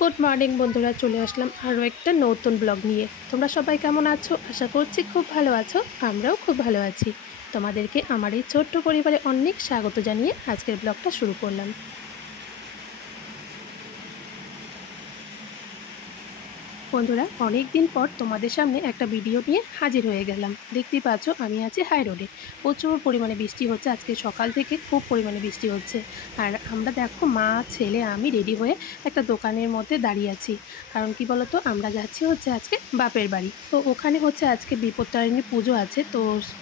Good morning বন্ধুরা, চলে আসলাম আরও একটা নতুন ব্লগ নিয়ে। তোমরা সবাই কেমন আছো? আশা করছি খুব ভালো আছো। আমরাও খুব ভালো আছি। তোমাদেরকে আমার এই ছোট্ট পরিবারে অনেক স্বাগত জানিয়ে আজকের ব্লগটা শুরু করলাম। বন্ধুরা, অনেক দিন পর তোমাদের সামনে একটা ভিডিও নিয়ে হাজির হয়ে গেলাম। দেখতেই পাচ্ছ আমি আছি হাই রোডে। প্রচুর পরিমাণে বৃষ্টি হচ্ছে, আজকে সকাল থেকে খুব পরিমাণে বৃষ্টি হচ্ছে। আর আমরা দেখো মা, ছেলে, আমি রেডি হয়ে একটা দোকানের মধ্যে দাঁড়িয়ে আছি। কারণ কি বলতো, আমরা যাচ্ছি হচ্ছে আজকে বাপের বাড়ি। তো ওখানে হচ্ছে আজকে বিপত্তারিণী পুজো আছে, তো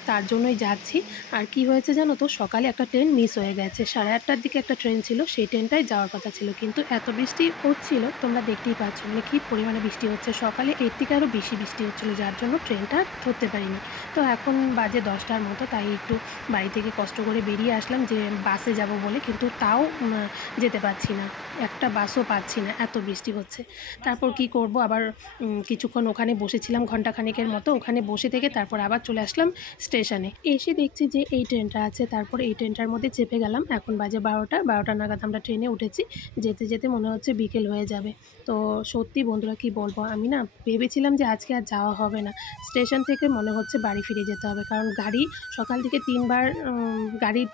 তার জন্যই যাচ্ছি। আর কি হয়েছে জানো তো, সকালে একটা ট্রেন মিস হয়ে গেছে। 8:30টার দিকে একটা ট্রেন ছিল, সেই ট্রেনটাই যাওয়ার কথা ছিল, কিন্তু এত বৃষ্টি হচ্ছিল তোমরা দেখতেই পাচ্ছ, মানে কী পরিমাণে বৃষ্টি হচ্ছে। সকালে এর থেকে আরও বেশি বৃষ্টি হচ্ছিলো, যার জন্য ট্রেনটা ধরতে পারিনি। তো এখন বাজে 10টার মতো, তাই একটু বাড়ি থেকে কষ্ট করে বেরিয়ে আসলাম যে বাসে যাব বলে, কিন্তু তাও যেতে পারছি না, একটা বাসও পাচ্ছি না, এত বৃষ্টি হচ্ছে। তারপর কি করব, আবার কিছুক্ষণ ওখানে বসেছিলাম ঘন্টাখানেকের মতো। ওখানে বসে থেকে তারপর আবার চলে আসলাম স্টেশনে। এসে দেখছি যে এই ট্রেনটা আছে, তারপর এই ট্রেনটার মধ্যে চেপে গেলাম। এখন বাজে 12টা নাগাদ আমরা ট্রেনে উঠেছি। যেতে যেতে মনে হচ্ছে বিকেল হয়ে যাবে। তো সত্যি বন্ধুরা, কি বলবো, আমি না ভেবেছিলাম যে আজকে আর যাওয়া হবে না। স্টেশন থেকে মনে হচ্ছে বাড়ি ফিরে যেতে হবে, কারণ গাড়ি সকাল থেকে 3বার গাড়ির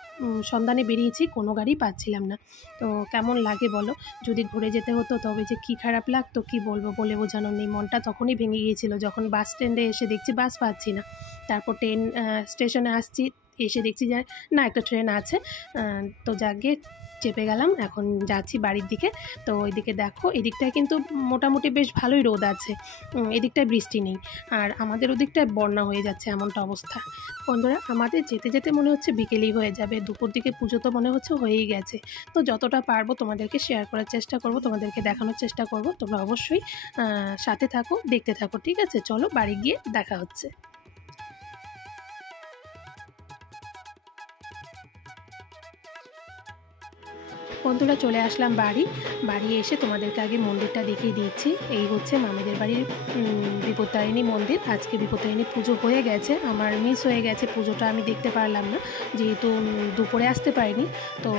সন্ধানে বেরিয়েছি, কোনো গাড়ি পাচ্ছিলাম না। তো কেমন লাগে বলো, যদি ঘুরে যেতে হতো তবে যে কি খারাপ লাগতো, কি বলবো, বলে বোঝানোর নেই। মনটা তখনই ভেঙে গিয়েছিল যখন বাস স্ট্যান্ডে এসে দেখছি বাস পাচ্ছি না। তারপর ট্রেন স্টেশনে আসছি, এসে দেখছি যে না, একটা ট্রেন আছে। তো যাকে চেপে গেলাম, এখন যাচ্ছি বাড়ির দিকে। তো ওইদিকে দেখো, এদিকটায় কিন্তু মোটামুটি বেশ ভালোই রোদ আছে, এদিকটায় বৃষ্টি নেই। আর আমাদের ওদিকটায় বন্যা হয়ে যাচ্ছে, এমনটা অবস্থা। বন্ধুরা, আমাদের যেতে যেতে মনে হচ্ছে বিকেলই হয়ে যাবে। দুপুর দিকে পুজো তো মনে হচ্ছে হয়েই গেছে। তো যতটা পারবো তোমাদেরকে শেয়ার করার চেষ্টা করব, তোমাদেরকে দেখানোর চেষ্টা করব। তোমরা অবশ্যই সাথে থাকো, দেখতে থাকো, ঠিক আছে? চলো বাড়ি গিয়ে দেখা হচ্ছে। বন্ধুরা, চলে আসলাম বাড়ি এসে তোমাদেরকে আগে মন্দিরটা দেখিয়ে দিচ্ছি। এই হচ্ছে মামিদের বাড়ির বিপত্তারিণী মন্দির। আজকে বিপত্তারিণী পুজো হয়ে গেছে, আমার মিস হয়ে গেছে, পুজোটা আমি দেখতে পারলাম না, যেহেতু দুপুরে আসতে পারিনি। তো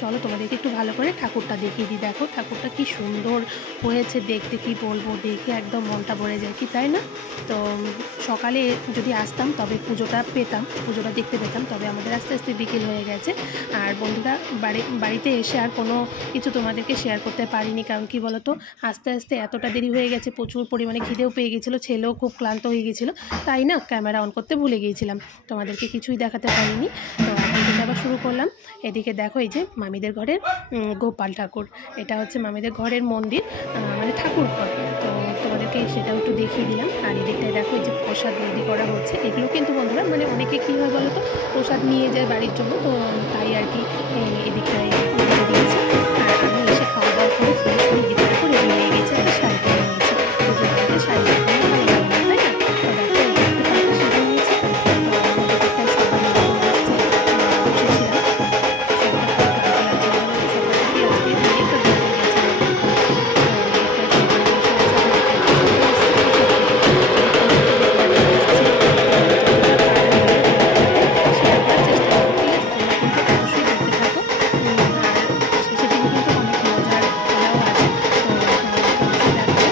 চলো তোমাদেরকে একটু ভালো করে ঠাকুরটা দেখিয়ে দিই। দেখো ঠাকুরটা কি সুন্দর হয়েছে দেখতে, কি বলবো, দেখে একদম মনটা ভরে যায়, কি তাই না? তো সকালে যদি আসতাম তবে পুজোটা দেখতে পেতাম, তবে আমাদের আস্তে আস্তে বিকেল হয়ে গেছে। আর বন্ধুরা, বাড়িতে এসে আর কোনো কিছু তোমাদেরকে শেয়ার করতে পারিনি, কারণ কি বলতো, আস্তে আস্তে এতটা দেরি হয়ে গেছে, প্রচুর পরিমাণে খিদেও পেয়ে গেছিলো, ছেলেও খুব ক্লান্ত হয়ে গেছিলো, তাই না ক্যামেরা অন করতে ভুলে গিয়েছিলাম, তোমাদেরকে কিছুই দেখাতে পারিনি। তো এখন থেকে আবার শুরু করলাম। এদিকে দেখো, এই যে মামিদের ঘরের গোপাল ঠাকুর, এটা হচ্ছে মামিদের ঘরের মন্দির, মানে ঠাকুর ঘর। তো তোমাদেরকে সেটাও একটু দেখিয়ে দিলাম। আর এদিকটায় দেখো, এই যে প্রসাদ রেডি করা হচ্ছে। এগুলো কিন্তু বন্ধুরা, মানে অনেকে কী হয় বলো তো, প্রসাদ নিয়ে যায় বাড়ির জন্য, তো তাই আর কি এদিকটায় দিয়ে দিয়েছে। আর আমি এসে খাওয়া দাওয়া করে ফ্রেশ হয়ে এদিকে দেখো রেডি হয়ে গেছে, একটা শাড়ি পরে নিয়েছি। পুজোর বাড়িতে শাড়ি পরে ভালো লাগে না, তাই না? তো দেখো, এই দেখতে পাল্টা সেজে নিয়েছি। তো আমাদের দিকটায় সবাই লোকজন আসছে, বসেছিলাম। শরীরটা খুব ক্লান্ত লাগছে, মনে হচ্ছে সকাল থেকে আজকে অনেকটা দুপুর গেছে আমাদের এখানে। তো এদিকটায় সবাই বসে আছে, আমরা খেতে চলে এসেছি প্রসাদ খেতে। অনেকক্ষণ ধরে তো তোমাদের আসছি, যতটা পারবো তোমাদের সাথে শেয়ার করার চেষ্টা করবো, ঠিক আছে? তোমরা কিন্তু অবশ্যই দেখতে থাকো। আর শেষের দিকে কিন্তু অনেক মজার খেলাও আছে, তো তোমাদেরকে অবশ্যই দেখাবো।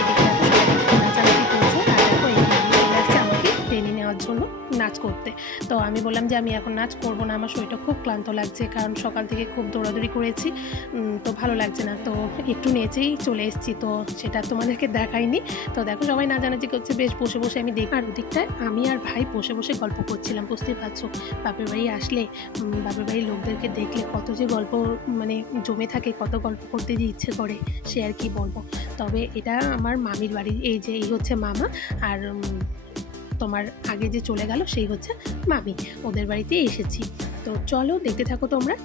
এদিকে দেখো সবাই নাচানাচি করছে, আর দেখো এখানে আমি চলে আসছে আমাকে টেনে নেওয়ার জন্য নাচ করতে। তো আমি বললাম যে আমি এখন নাচ করবো না, আমার শরীরটা খুব ক্লান্ত লাগছে, কারণ সকাল থেকে খুব দৌড়াদৌড়ি করেছি, তো ভালো লাগছে না। তো একটু নেচেই চলে এসেছি, তো সেটা তোমাদেরকে দেখাইনি। তো দেখো সবাই নাচানাচি করছে, বেশ বসে বসে আমি দেখি। আর ওদিকটায় আমি আর ভাই বসে বসে গল্প করছিলাম। বুঝতেই পারছো, বাপের বাড়ি আসলে বাপের বাড়ির লোকদেরকে দেখলে কত যে গল্প মানে জমে থাকে, কত গল্প করতে যে ইচ্ছে করে, সে আর কি বলবো। তবে এটা আমার মামির বাড়ি, এই যে এই হচ্ছে মামা, আর তোমার আগে যে চলে গেল সেই হচ্ছে মামি, ওদের বাড়িতে এসেছি। তো চলো দেখতে থাকো তোমরা।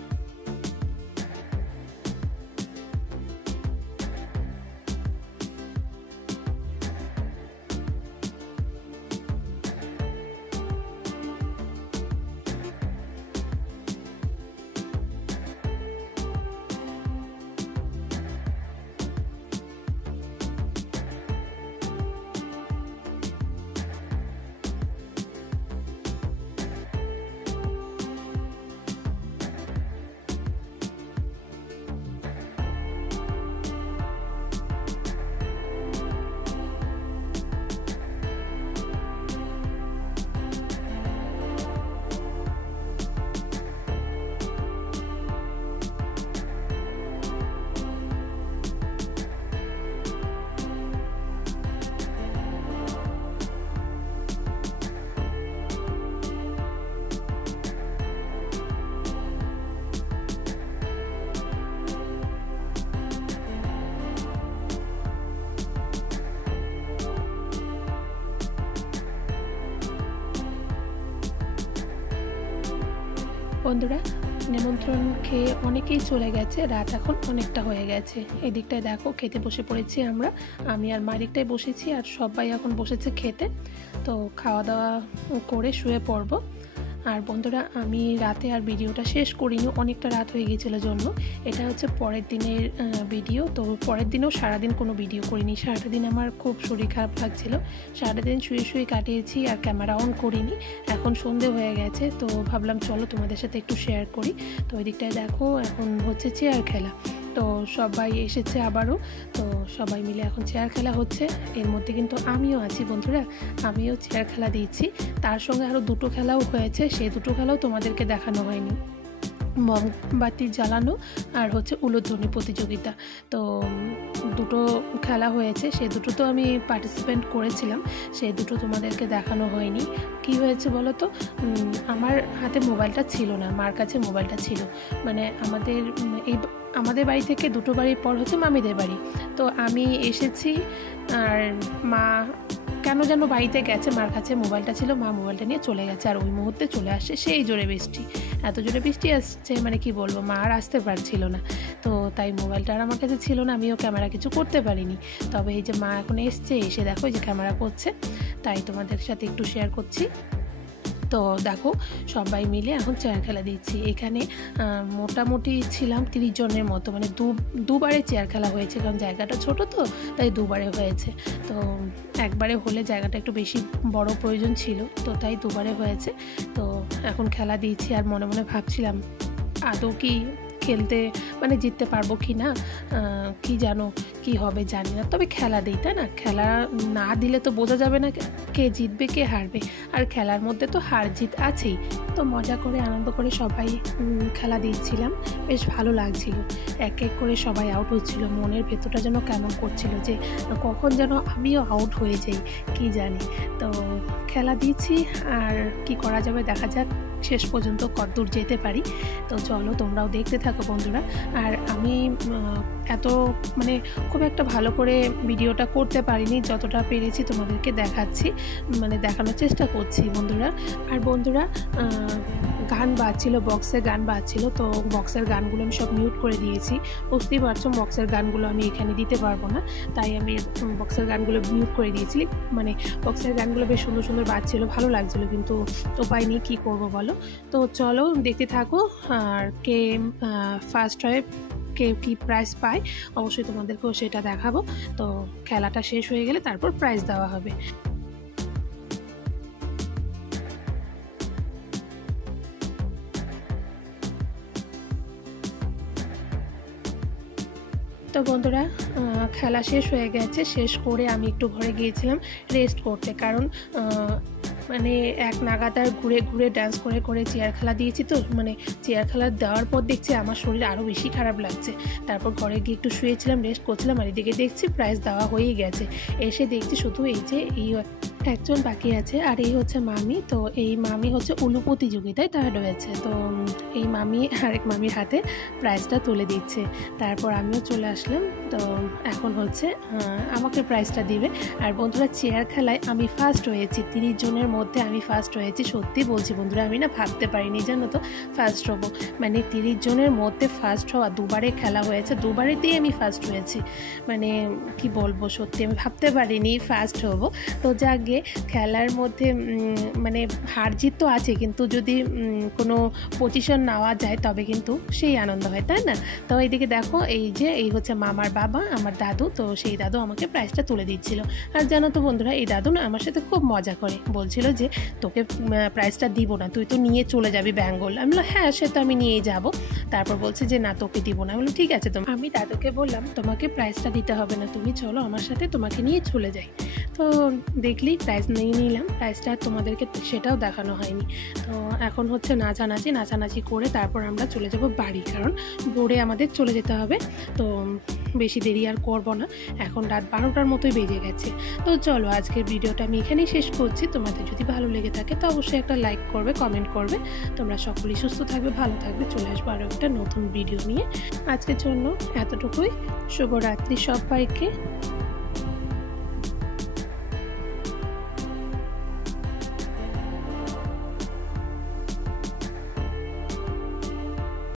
বন্ধুরা নিমন্ত্রণ খেয়ে অনেকেই চলে গেছে, রাত এখন অনেকটা হয়ে গেছে। এদিকটায় দেখো খেতে বসে পড়েছি আমরা, আমি আর মারিকটাই বসেছি আর সবাই এখন বসেছে খেতে। তো খাওয়া দাওয়া করে শুয়ে পড়বো। আর বন্ধুরা আমি রাতে আর ভিডিওটা শেষ করিনি, অনেকটা রাত হয়ে গিয়েছিল জন্য। এটা হচ্ছে পরের দিনের ভিডিও। তো পরের দিনেও সারাদিন কোনো ভিডিও করিনি, সারাটা দিন আমার খুব শরীর খারাপ লাগছিল, সারাটা দিন শুয়ে শুয়ে কাটিয়েছি আর ক্যামেরা অন করিনি। এখন সন্ধে হয়ে গেছে তো ভাবলাম চলো তোমাদের সাথে একটু শেয়ার করি। তো ওই দিকটায় দেখো এখন হচ্ছে চেয়ার খেলা, তো সবাই এসেছে আবারও, তো সবাই মিলে এখন চেয়ার খেলা হচ্ছে। এর মধ্যে কিন্তু আমিও আছি বন্ধুরা, আমিও চেয়ার খেলা দিচ্ছি। তার সঙ্গে আরও দুটো খেলাও হয়েছে, সেই দুটো খেলাও তোমাদেরকে দেখানো হয়নি। মোমবাতি জ্বালানো আর হচ্ছে উলুধ্বনি প্রতিযোগিতা, তো দুটো খেলা হয়েছে, সে দুটো তো আমি পার্টিসিপেট করেছিলাম, সেই দুটো তোমাদেরকে দেখানো হয়নি। কি হয়েছে বলো তো, আমার হাতে মোবাইলটা ছিল না, মার কাছে মোবাইলটা ছিল। মানে আমাদের বাড়ি থেকে দুটো বাড়ির পর হচ্ছে মামিদের বাড়ি। তো আমি এসেছি আর মা কেন যেন বাড়িতে গেছে, মার কাছে মোবাইলটা ছিল, মা মোবাইলটা নিয়ে চলে গেছে। আর ওই মুহূর্তে চলে আসছে সেই জোরে বৃষ্টি, এত জোরে বৃষ্টি আসছে মানে কি বলবো, মা আর আসতে পারছিল না। তো তাই মোবাইলটা আর আমার কাছে ছিল না, আমিও ক্যামেরা কিছু করতে পারিনি। তবে এই যে মা এখন এসছে, এসে দেখো এই যে ক্যামেরা করছে, তাই তোমাদের সাথে একটু শেয়ার করছি। তো দেখো সবাই মিলে এখন চেয়ার খেলা দিচ্ছি। এখানে মোটামুটি ছিলাম 30 জনের মতো, মানে দুবারে চেয়ার খেলা হয়েছে, কারণ জায়গাটা ছোট তো তাই দুবারে হয়েছে। তো একবারে হলে জায়গাটা একটু বেশি বড় প্রয়োজন ছিল, তো তাই দুবারে হয়েছে। তো এখন খেলা দিয়েছি আর মনে মনে ভাবছিলাম আদৌ কি খেলতে মানে জিততে পারবো কি না, কি জানো কি হবে জানি না। তবে খেলা দিই তাই না, খেলা না দিলে তো বোঝা যাবে না কে জিতবে কে হারবে, আর খেলার মধ্যে তো হার জিত আছেই। তো মজা করে আনন্দ করে সবাই খেলা দিচ্ছিলাম, বেশ ভালো লাগছিল। এক এক করে সবাই আউট হচ্ছিল, মনের ভেতরটা যেন কেমন করছিল যে কখন যেন আমিও আউট হয়ে যাই কি জানি। তো খেলা দিচ্ছি আর কি করা যাবে দেখা যাক শেষ পর্যন্ত কতদূর যেতে পারি। তো চলো তোমরাও দেখতে থাকো বন্ধুরা। আর আমি এত মানে খুব একটা ভালো করে ভিডিওটা করতে পারিনি, যতটা পেরেছি তোমাদেরকে দেখাচ্ছি, মানে দেখানোর চেষ্টা করছি বন্ধুরা। আর বন্ধুরা গান বাজছিল, বক্সে গান বাজছিল, তো বক্সের গানগুলো আমি সব মিউট করে দিয়েছি। বুঝতেই পারছো বক্সের গানগুলো আমি এখানে দিতে পারবো না, তাই আমি বক্সের গানগুলো মিউট করে দিয়েছি। মানে বক্সের গানগুলো বেশ সুন্দর সুন্দর বাজছিল, ভালো লাগছিলো, কিন্তু উপায় নেই, কী করবো বলো। তো চলো দেখতে থাকো, আর কে ফার্স্ট হয় কে কী প্রাইজ পায় অবশ্যই তোমাদেরকেও সেটা দেখাবো। তো খেলাটা শেষ হয়ে গেলে তারপর প্রাইজ দেওয়া হবে। তো বন্ধুরা খেলা শেষ হয়ে গেছে, শেষ করে আমি একটু ঘরে গিয়েছিলাম রেস্ট করতে, কারণ মানে এক নাগাতার ঘুরে ঘুরে ডান্স করে করে চেয়ার খেলা দিয়েছি। তো মানে চেয়ার খেলা দেওয়ার পর দেখছি আমার শরীর আরও বেশি খারাপ লাগছে। তারপর ঘরে গিয়ে একটু শুয়েছিলাম, রেস্ট করছিলাম, আর এদিকে দেখছি প্রাইজ দেওয়া হয়েই গেছে। এসে দেখছি শুধু এই যে এই একজন বাকি আছে, আর এই হচ্ছে মামি। তো এই মামি হচ্ছে উলু প্রতিযোগিতায় থার্ড হয়েছে। তো এই মামি আরেক মামির হাতে প্রাইজটা তুলে দিচ্ছে। তারপর আমিও চলে আসলাম, তো এখন হচ্ছে আমাকে প্রাইজটা দিবে। আর বন্ধুরা চেয়ার খেলায় আমি ফার্স্ট হয়েছি, 30 জনের মধ্যে আমি ফার্স্ট হয়েছি। সত্যি বলছি বন্ধুরা, আমি না ভাবতে পারিনি জানো তো ফার্স্ট হবো, মানে 30 জনের মধ্যে ফার্স্ট হওয়া। দুবারে খেলা হয়েছে, দুবারেতেই আমি ফার্স্ট হয়েছি, মানে কি বলবো, সত্যি আমি ভাবতে পারিনি ফার্স্ট হবো। তো যাক খেলার মধ্যে মানে হার জিত তো আছে, কিন্তু যদি কোনো পজিশন নেওয়া যায় তবে কিন্তু সেই আনন্দ হয় তাই না। তো এইদিকে দেখো এই যে এই হচ্ছে মামার বাবা, আমার দাদু। তো সেই দাদু আমাকে প্রাইজটা তুলে দিচ্ছিল। আর জানো তো বন্ধুরা এই দাদু না আমার সাথে খুব মজা করে, বলছিল যে তোকে প্রাইজটা দিব না, তুই তো নিয়ে চলে যাবি বেঙ্গল। আমি বললাম হ্যাঁ সে তো আমি নিয়েই যাব। তারপর বলছে যে না তোকে দিব না। আমি বললাম ঠিক আছে। তো আমি দাদুকে বললাম তোমাকে প্রাইজটা দিতে হবে না, তুমি চলো আমার সাথে, তোমাকে নিয়ে চলে যাই। তো দেখলি প্রাইজ নিয়ে নিলাম, প্রাইজটা তোমাদেরকে সেটাও দেখানো হয়নি। তো এখন হচ্ছে নাচানাচি করে তারপর আমরা চলে যাব বাড়ি, কারণ ভোরে আমাদের চলে যেতে হবে। তো বেশি দেরি আর করবো না, এখন রাত 12টার মতোই বেজে গেছে। তো চলো আজকের ভিডিওটা আমি এখানেই শেষ করছি। তোমাদের যদি ভালো লেগে থাকে তো অবশ্যই একটা লাইক করবে, কমেন্ট করবে। তোমরা সকলেই সুস্থ থাকবে, ভালো থাকবে। চলে আসবো আরও একটা নতুন ভিডিও নিয়ে। আজকের জন্য এতটুকুই। শুভরাত্রি সবাইকে।